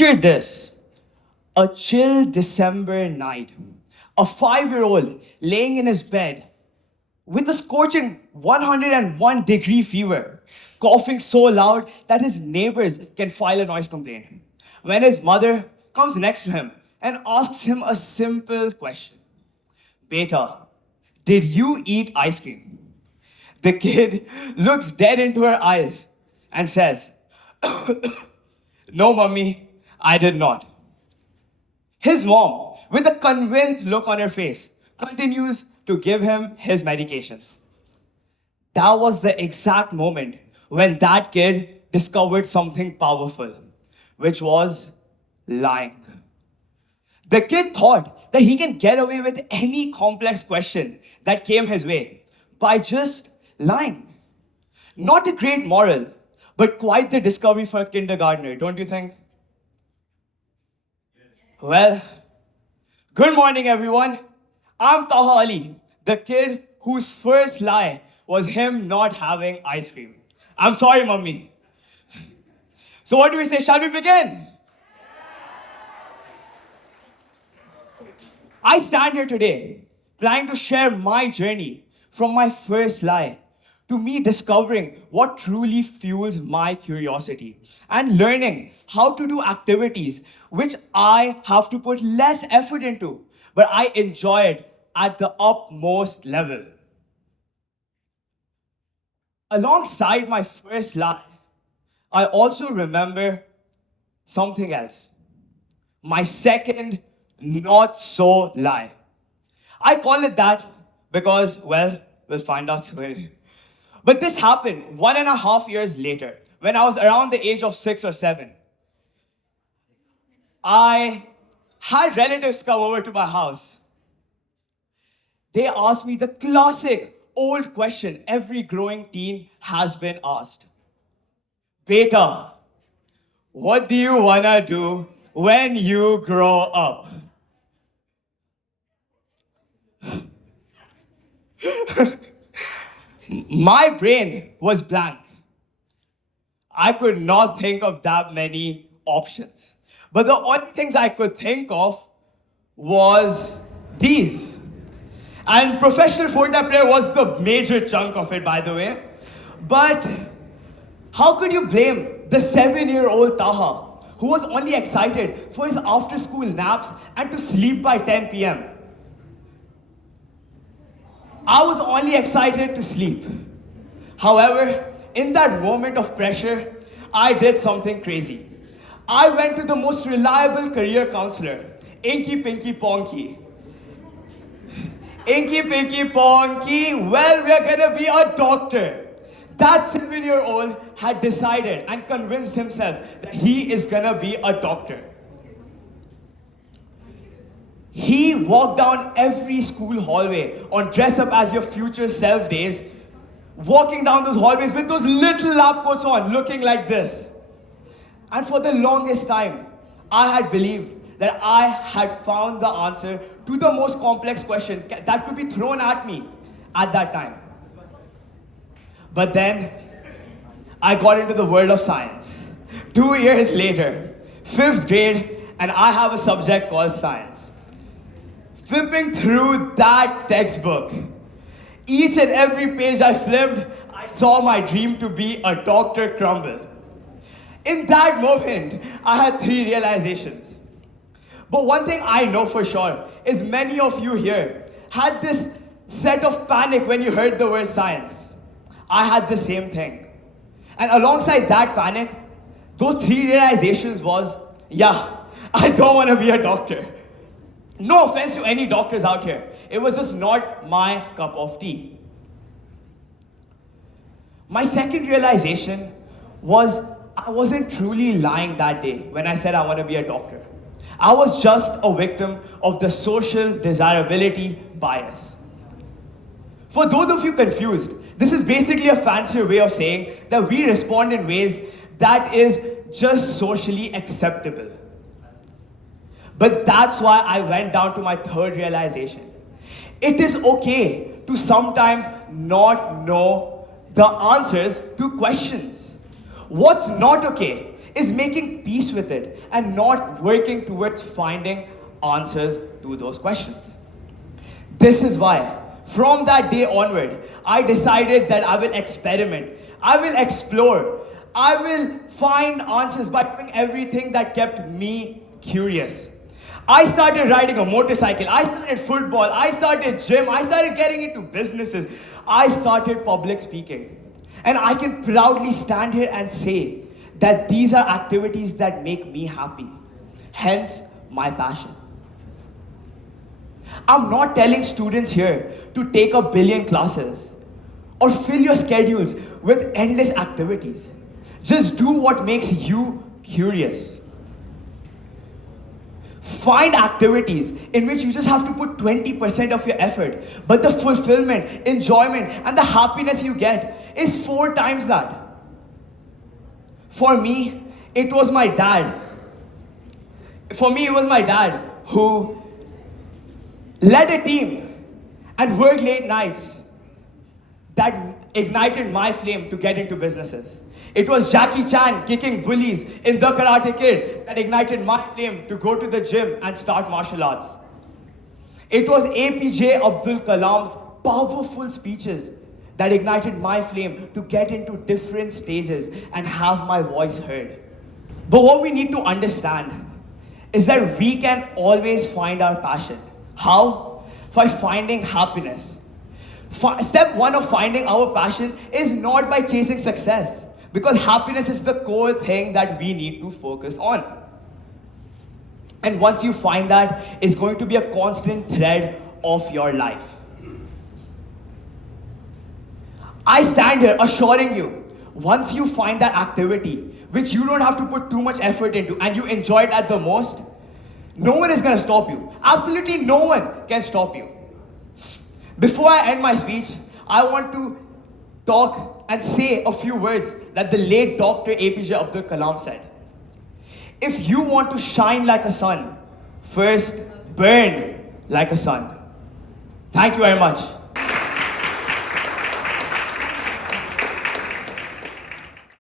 Picture this, a chill December night. A 5-year-old laying in his bed with a scorching 101-degree fever, coughing so loud that his neighbors can file a noise complaint. When his mother comes next to him and asks him a simple question: Beta, did you eat ice cream? The kid looks dead into her eyes and says, No, mummy, I did not. His mom, with a convinced look on her face, continues to give him his medications. That was the exact moment when that kid discovered something powerful, which was lying. The kid thought that he can get away with any complex question that came his way by just lying. Not a great moral, but quite the discovery for a kindergartner, don't you think? Well, good morning, everyone. I'm Taha Ali, the kid whose first lie was him not having ice cream. I'm sorry, mummy. So what do we say? Shall we begin? I stand here today planning to share my journey from my first lie to me discovering what truly fuels my curiosity and learning how to do activities which I have to put less effort into, but I enjoy it at the utmost level. Alongside my first lie, I also remember something else. My second not so lie. I call it that because, well, we'll find out soon. But this happened 1.5 years later, when I was around the age of 6 or 7. I had relatives come over to my house. They asked me the classic old question every growing teen has been asked. Beta, what do you wanna do when you grow up? My brain was blank. I could not think of that many options. But the only things I could think of was these. And professional football player was the major chunk of it, by the way. But how could you blame the 7-year-old Taha, who was only excited for his after-school naps and to sleep by 10 p.m.? I was only excited to sleep. However, in that moment of pressure, I did something crazy. I went to the most reliable career counselor, Inky Pinky Ponky. Inky Pinky Ponky, well, we're gonna be a doctor. That 7-year-old had decided and convinced himself that he is gonna be a doctor. He walked down every school hallway on dress up as your future self days, walking down those hallways with those little lab coats on, looking like this. And for the longest time, I had believed that I had found the answer to the most complex question that could be thrown at me at that time. But then, I got into the world of science. 2 years later, 5th grade, and I have a subject called science. Flipping through that textbook, each and every page I flipped, I saw my dream to be a doctor crumble. In that moment, I had 3 realizations. But one thing I know for sure is many of you here had this set of panic when you heard the word science. I had the same thing. And alongside that panic, those 3 realizations was, yeah, I don't want to be a doctor. No offense to any doctors out here. It was just not my cup of tea. My second realization was I wasn't truly lying that day when I said I want to be a doctor. I was just a victim of the social desirability bias. For those of you confused, this is basically a fancier way of saying that we respond in ways that is just socially acceptable. But that's why I went down to my third realization. It is okay to sometimes not know the answers to questions. What's not okay is making peace with it and not working towards finding answers to those questions. This is why, from that day onward, I decided that I will experiment, I will explore, I will find answers by doing everything that kept me curious. I started riding a motorcycle, I started football, I started gym, I started getting into businesses, I started public speaking. And I can proudly stand here and say that these are activities that make me happy. Hence, my passion. I'm not telling students here to take a billion classes or fill your schedules with endless activities. Just do what makes you curious. Find activities in which you just have to put 20% of your effort, but the fulfillment, enjoyment, and the happiness you get is 4 times that. For me, it was my dad. Who led a team and worked late nights that ignited my flame to get into businesses. It was Jackie Chan kicking bullies in The Karate Kid that ignited my flame to go to the gym and start martial arts. It was APJ Abdul Kalam's powerful speeches that ignited my flame to get into different stages and have my voice heard. But what we need to understand is that we can always find our passion. How? By finding happiness. Step 1 of finding our passion is not by chasing success, because happiness is the core thing that we need to focus on. And once you find that, it's going to be a constant thread of your life. I stand here assuring you, once you find that activity, which you don't have to put too much effort into, and you enjoy it at the most, no one is going to stop you. Absolutely no one can stop you. Before I end my speech, I want to talk and say a few words that the late Dr. APJ Abdul Kalam said. If you want to shine like a sun, first burn like a sun. Thank you very much.